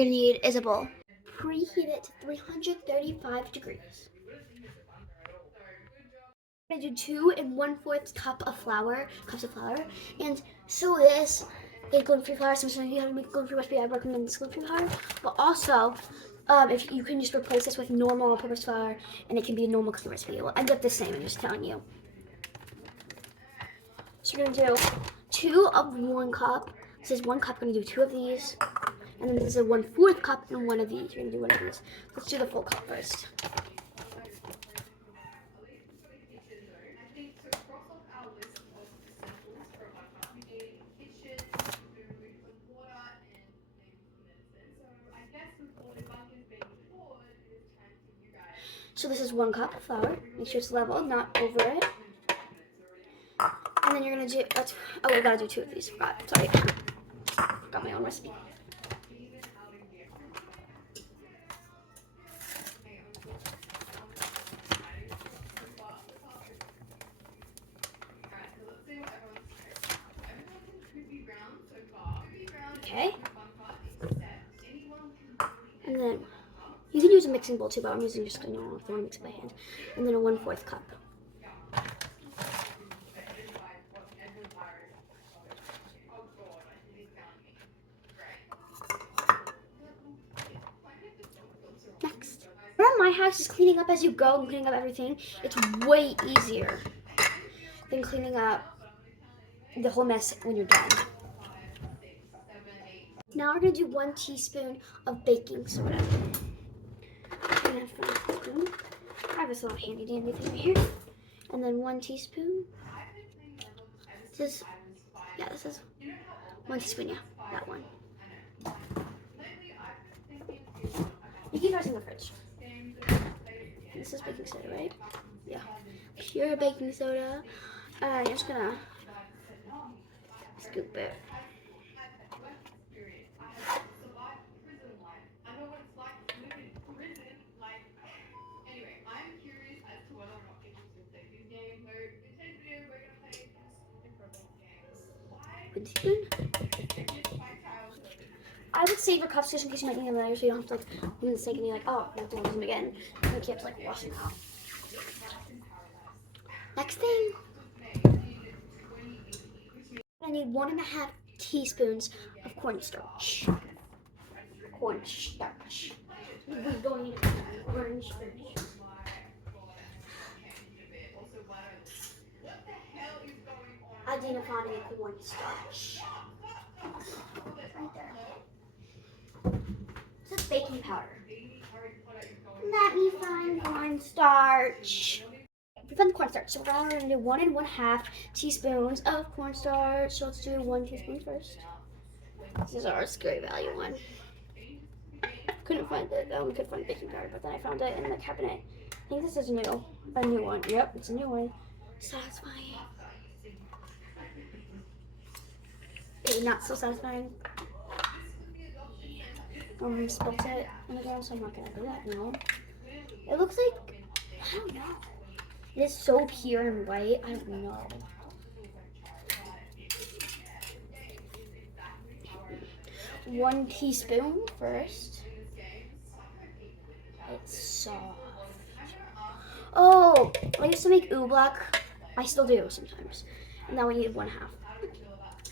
you're gonna need is a bowl. Preheat it to 335 degrees. I'm gonna do 2 1/4 cups of flour, and so this is gluten-free flour. So if you have to make a gluten-free recipe, I recommend this gluten-free flour. But also, if you can just replace this with normal all-purpose flour, and it can be a normal cooking recipe, it will end up the same. I'm just telling you. So you're gonna do 2 of 1 cup. This is 1 cup. I'm gonna do 2 of these, and then this is a 1/4 cup and 1 of these. You're gonna do 1 of these. Let's do the full cup first. So this is 1 cup of flour. Make sure it's level, not over it. And then you're gonna do, oh, I gotta do 2 of these. Forgot, sorry. Got my own recipe. Okay. And then you can use a mixing bowl too, but I'm using just a normal if I want to mix it by hand. And then a 1/4 cup. Next. Around my house is cleaning up as you go and cleaning up everything. It's way easier than cleaning up the whole mess when you're done. Now we're gonna do 1 teaspoon of baking soda. I'm gonna have 1 teaspoon. I have this little handy dandy thing right here. And then 1 teaspoon. This is 1 teaspoon, yeah, that one. You keep yours in the fridge. This is baking soda, right? Yeah. Pure baking soda. I'm just gonna scoop it. I would save your cups just in case you might need them later, so you don't have to like make a mistake and you're like, oh, I have to use them again. And you can't like wash them out. Next thing, I need 1.5 teaspoons of cornstarch. Cornstarch. We're going to cornstarch. Identifying cornstarch. Right there. This is baking powder. Let me find cornstarch. We found the cornstarch. So we're going to do 1 1/2 teaspoons of cornstarch. So let's do 1 teaspoon first. This is our scary value one. Couldn't find it. I only could find baking powder, but then I found it in the cabinet. I think this is a new one. Yep, it's a new one. Satisfying. Okay, not so satisfying. Spilt it on the ground, so I'm not gonna do that now. It looks like, I don't know. It is so pure and white, I don't know. One teaspoon first. It's soft. Oh, I used to make oobleck. I still do sometimes. And now we need 1/2.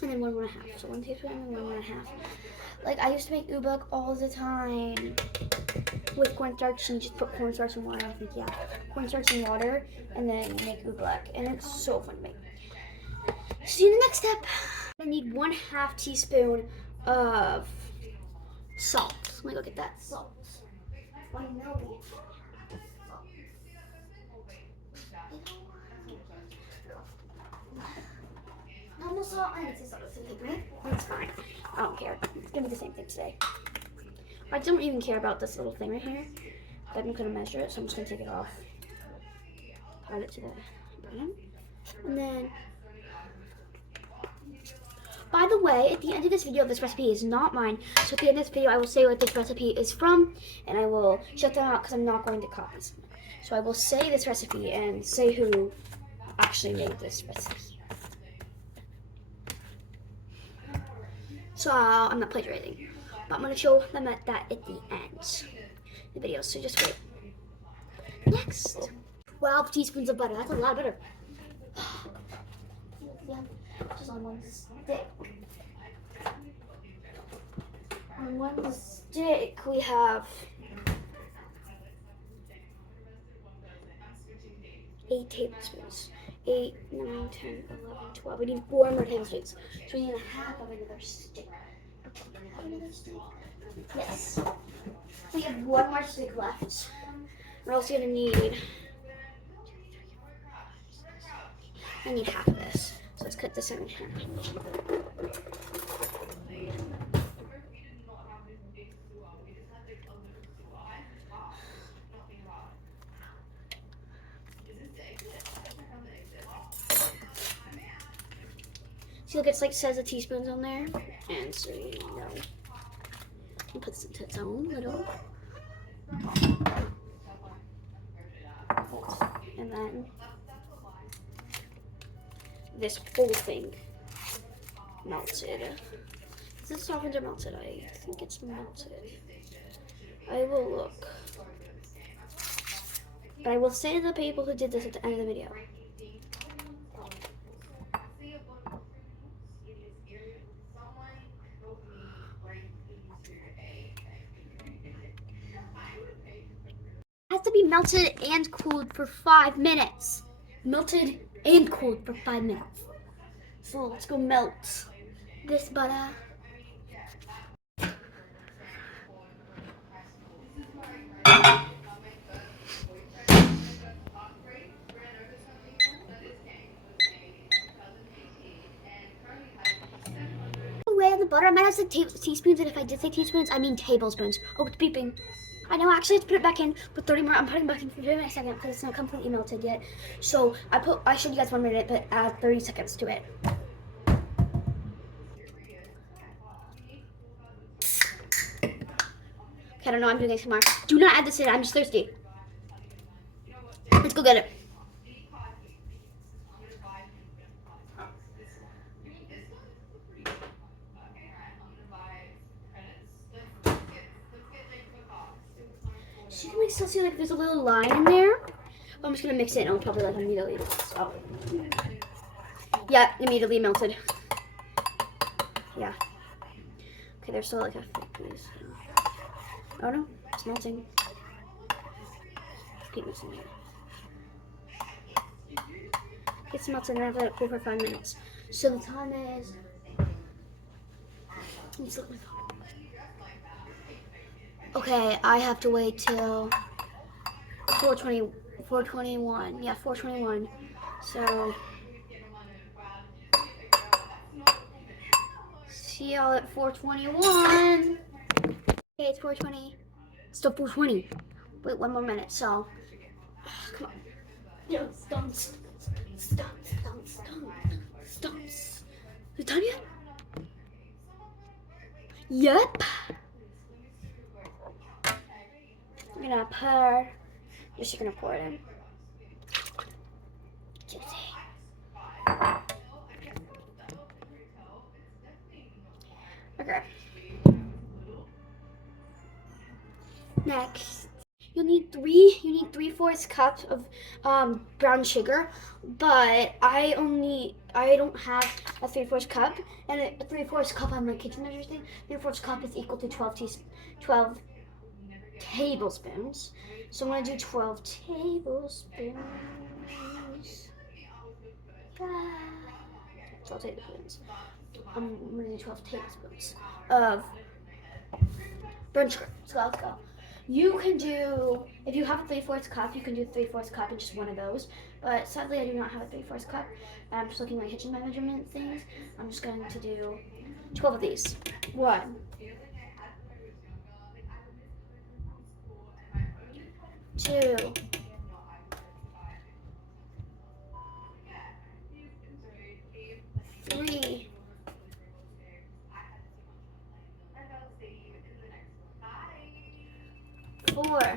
And then 1 1/2. So 1 teaspoon and 1 1/2. Like I used to make oobleck all the time with cornstarch, and you just put cornstarch and water. I think cornstarch and water, and then make oobleck, and it's so fun to make. See you in the next step. I need 1/2 teaspoon of salt. Let me go get that salt. Normal salt and it's salt, right? That's fine. I don't care. It's gonna be the same thing today. I don't even care about this little thing right here. I'm gonna measure it, so I'm just gonna take it off. Add it to the bottom. And then, by the way, at the end of this video, this recipe is not mine. So at the end of this video, I will say what this recipe is from, and I will shut them out because I'm not going to copy someone. So I will say this recipe and say who actually made this recipe. So I'm not plagiarizing. but I'm gonna show them that at the end of the video, so just wait. Next, 12 teaspoons of butter. That's a lot of butter. Just on one stick. On one stick, we have 8 tablespoons. 8, 9, 10, 11, 12. We need 4 more tablespoons. So we need a half of another stick. Yes. We have 1 more stick left. We're also gonna need. I need half of this. So let's cut this in half. See, look, it's like says the teaspoons on there, and so you know, it puts it into its own little. And then this whole thing melted. Is it softened or melted? I think it's melted. I will look. But I will say to the people who did this at the end of the video. It has to be melted and cooled for 5 minutes. Melted and cooled for 5 minutes. So let's go melt this butter. Way on the butter, I might have said teaspoons, and if I did say teaspoons, I mean tablespoons. Oh, it's beeping. I know, actually, let's put it back in for 30 more. I'm putting it back in for 30 minutes second because it's not completely melted yet. So I showed you guys 1 minute, but add 30 seconds to it. Okay, I don't know, I'm doing ASMR. Do not add this in, I'm just thirsty. Let's go get it. So you can still see like there's a little line in there. I'm just gonna mix it and it'll probably like immediately. So yeah, immediately melted. Yeah. Okay, there's still like a thick piece. Oh no, it's melting. Keep mixing it. It's melted and I've let it cool for 5 minutes. So the time is. Let's look at my phone. Okay, I have to wait till 4:21. Yeah, 4:21. So see y'all at 4:21. Okay, it's 4:20. Still 4:20. Wait 1 more minute. So come on. Yo, stunts. Is it done yet? Yep. I'm gonna pour. Just gonna pour it in. Okay. Next, you need 3/4 cups of brown sugar, but I don't have a 3/4 cup, and a 3/4 cup on my kitchen measure thing. 3/4 cup is equal to 12 tablespoons. So I'm gonna do 12 tablespoons. 12 tablespoons. I'm gonna do 12 tablespoons of burnt sugar. So let's go. You can do, if you have a 3/4 cup, you can do 3/4 cup in just one of those. But sadly, I do not have a 3/4 cup. I'm just looking at my kitchen measurement things. I'm just going to do 12 of these. 1, 2, 3, 4,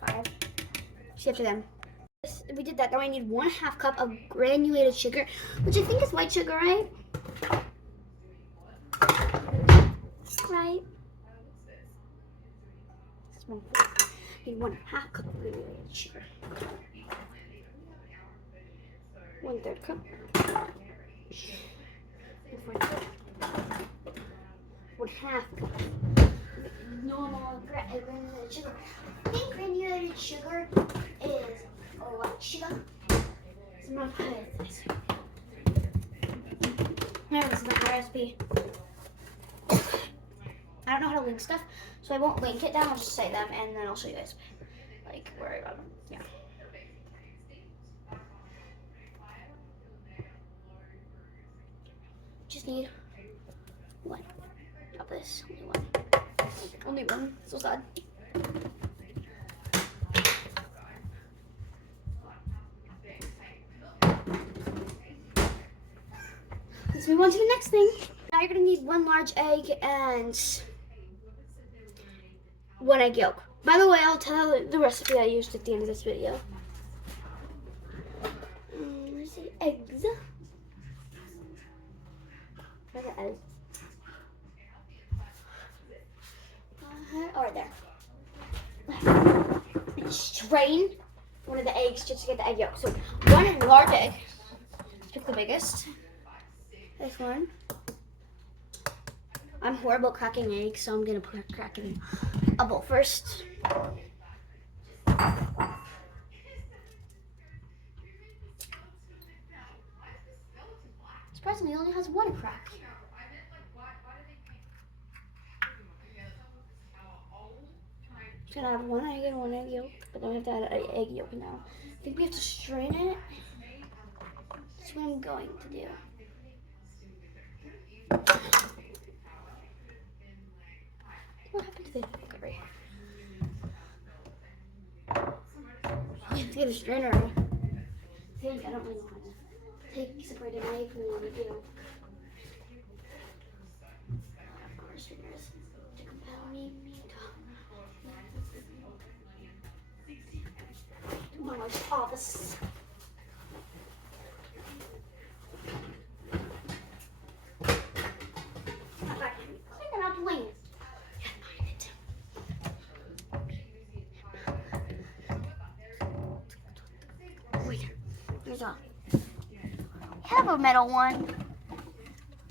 5. See after them. This we did that. Now I need 1/2 cup of granulated sugar, which I think is white sugar, right? Right. I need 1/2 cup of granulated sugar. 1/3 cup. 1/2 cup. Normal granulated sugar. I think granulated sugar is white sugar. So I'm gonna put this. Now this is not my recipe. I don't know how to link stuff, so I won't link it down. I'll just say them, and then I'll show you guys, like, worry about them. Yeah. Just need one of this. Only one. Only one. So sad. Let's move on to the next thing. Now you're gonna need 1 large egg and 1 egg yolk. By the way, I'll tell the recipe I used at the end of this video. Where's the eggs? Where's the eggs? Oh, right there. Strain one of the eggs just to get the egg yolk. So 1 large egg. Pick the biggest. This one. I'm horrible at cracking eggs, so I'm gonna crack in a bowl first. Surprisingly, it only has 1 crack. It's gonna have 1 egg and 1 egg yolk, but then we have to add an egg yolk now. I think we have to strain it. That's what I'm going to do. What happened to the curry? We have to get a strainer. I don't really know how to separate an egg from the yolk. Strainers to compel me to my wife's office. Here's a. I have a metal one.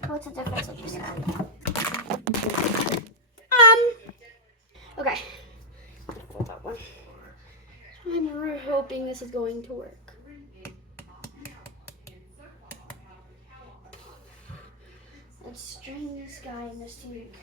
What's the difference? Like you said. Okay. Fold that one. I'm really hoping this is going to work. Let's strain this guy in the sink.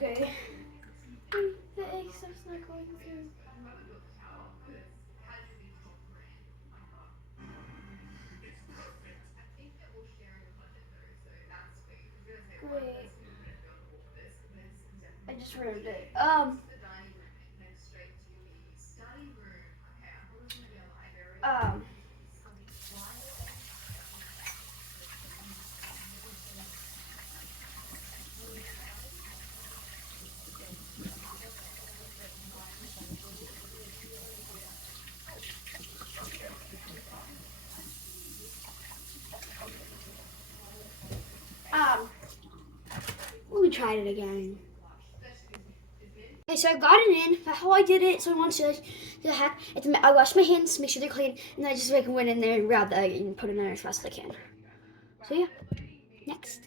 Okay. The egg stuff's not going through. Great. I just ruined it. Let me try it again. Okay, so I got it in. How I did it, so once the hack, I wash my hands, make sure they're clean, and then I just went in there and grab the egg and put it in there as fast as I can. So yeah, next.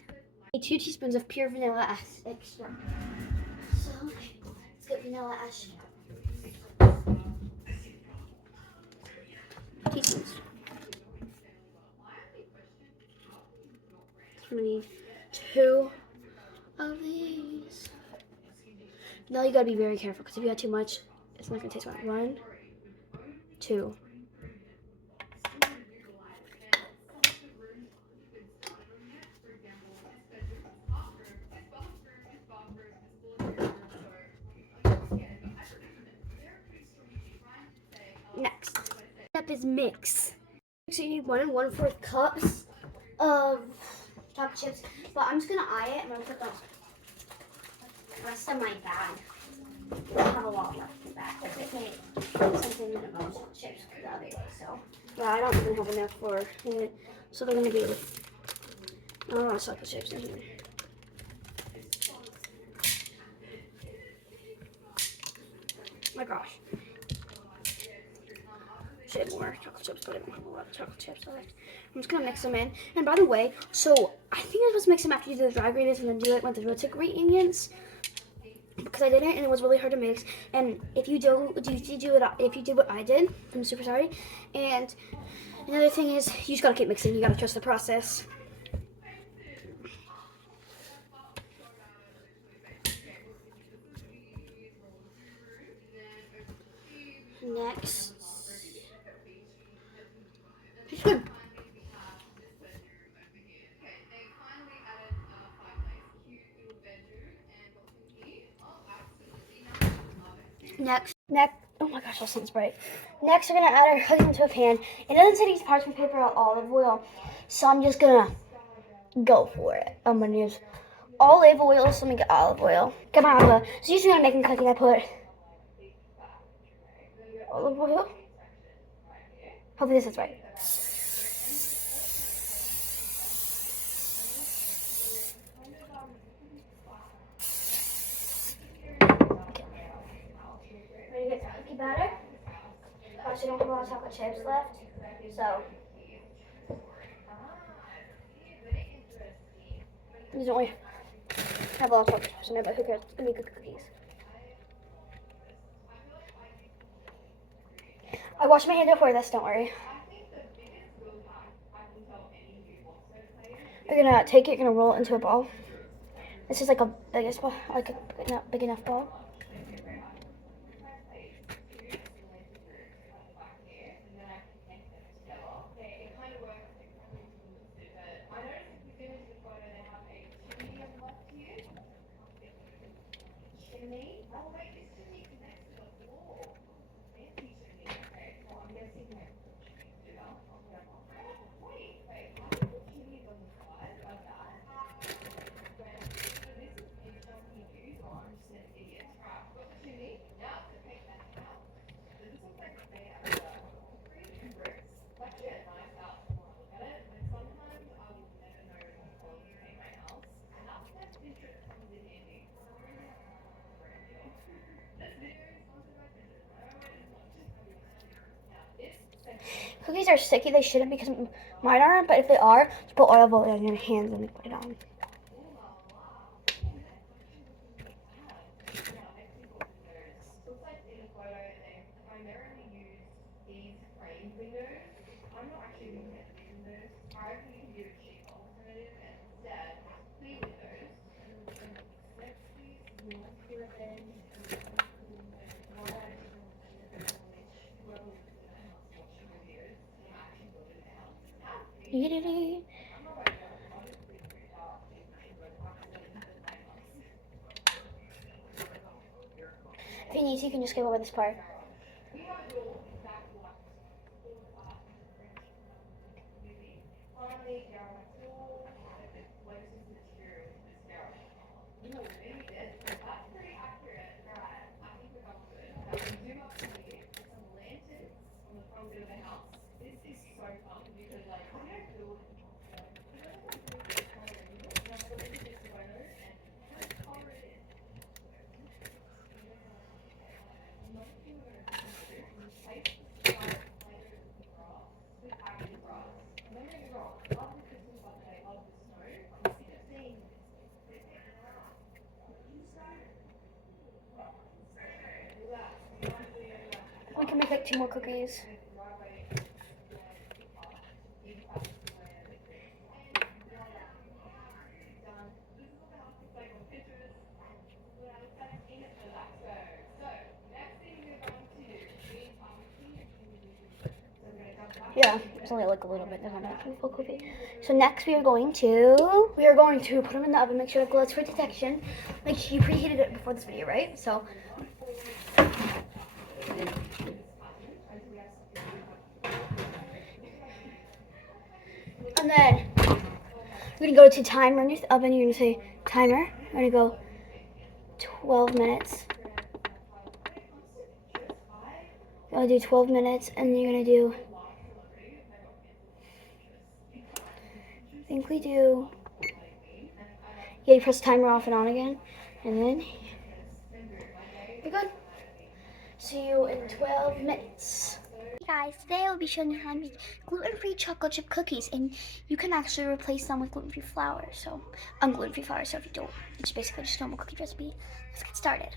2 teaspoons of pure vanilla extract. So let's get vanilla extract. Teaspoons. I'm gonna need 2 of these. Now you gotta be very careful because if you add too much, it's not gonna taste right. 1, 2, step is mix. So you need 1 1/4 cups of chocolate chips, but I'm just gonna eye it. I'm gonna put the rest of my bag. I have a lot left in the bag because I made something minimum chocolate chips the other day, so. But I don't even have enough for it, so they're gonna be a lot of chocolate chips in here. Oh my gosh. Should have more chocolate chips, but I don't have a lot of chocolate chips left. I'm just gonna mix them in. And by the way, so I think I'm supposed to mix them after you do the dry ingredients and then do it with the real thick ingredients. Because I didn't, and it was really hard to mix. And if you do what I did, I'm super sorry. And another thing is, you just gotta keep mixing. You gotta trust the process. Next, it's good. Next, oh my gosh, that sounds bright. Next, we're gonna add our cookies into a pan. It doesn't say to use parchment paper or olive oil, so I'm just gonna go for it. I'm gonna use olive oil, so let me get olive oil. Come on, so usually when I'm making cookies, I put olive oil. Hopefully this is right. Ready to get cookie batter? Actually, don't have a lot of chocolate chips left, so these only have a lot of chocolate chips in there, but who cares? It's gonna be good cookies. I washed my hands before this, don't worry. You're gonna take it, you're gonna roll it into a ball. This is like a biggest ball, like a not big enough ball. Cookies are sticky. They shouldn't because mine aren't, but if they are, just put olive oil on your hands and put it on. If you need to, you can just skip over this part. We can make like 2 more cookies. Yeah, it's only like a little bit. They're not full cookie. So next we are going to put them in the oven. Make sure it glows for detection. Like you preheated it before this video, right? So. And then you're gonna go to timer in the oven. You're gonna say timer. You're gonna go 12 minutes. You're gonna do 12 minutes, and you're gonna do. I think we do. Yeah, you press timer off and on again, and then you're good. See you in 12 minutes. Hey guys, today I'll be showing you how to make gluten-free chocolate chip cookies, and you can actually replace them with gluten-free flour. So, gluten-free flour. So if you don't, it's basically just a normal cookie recipe. Let's get started.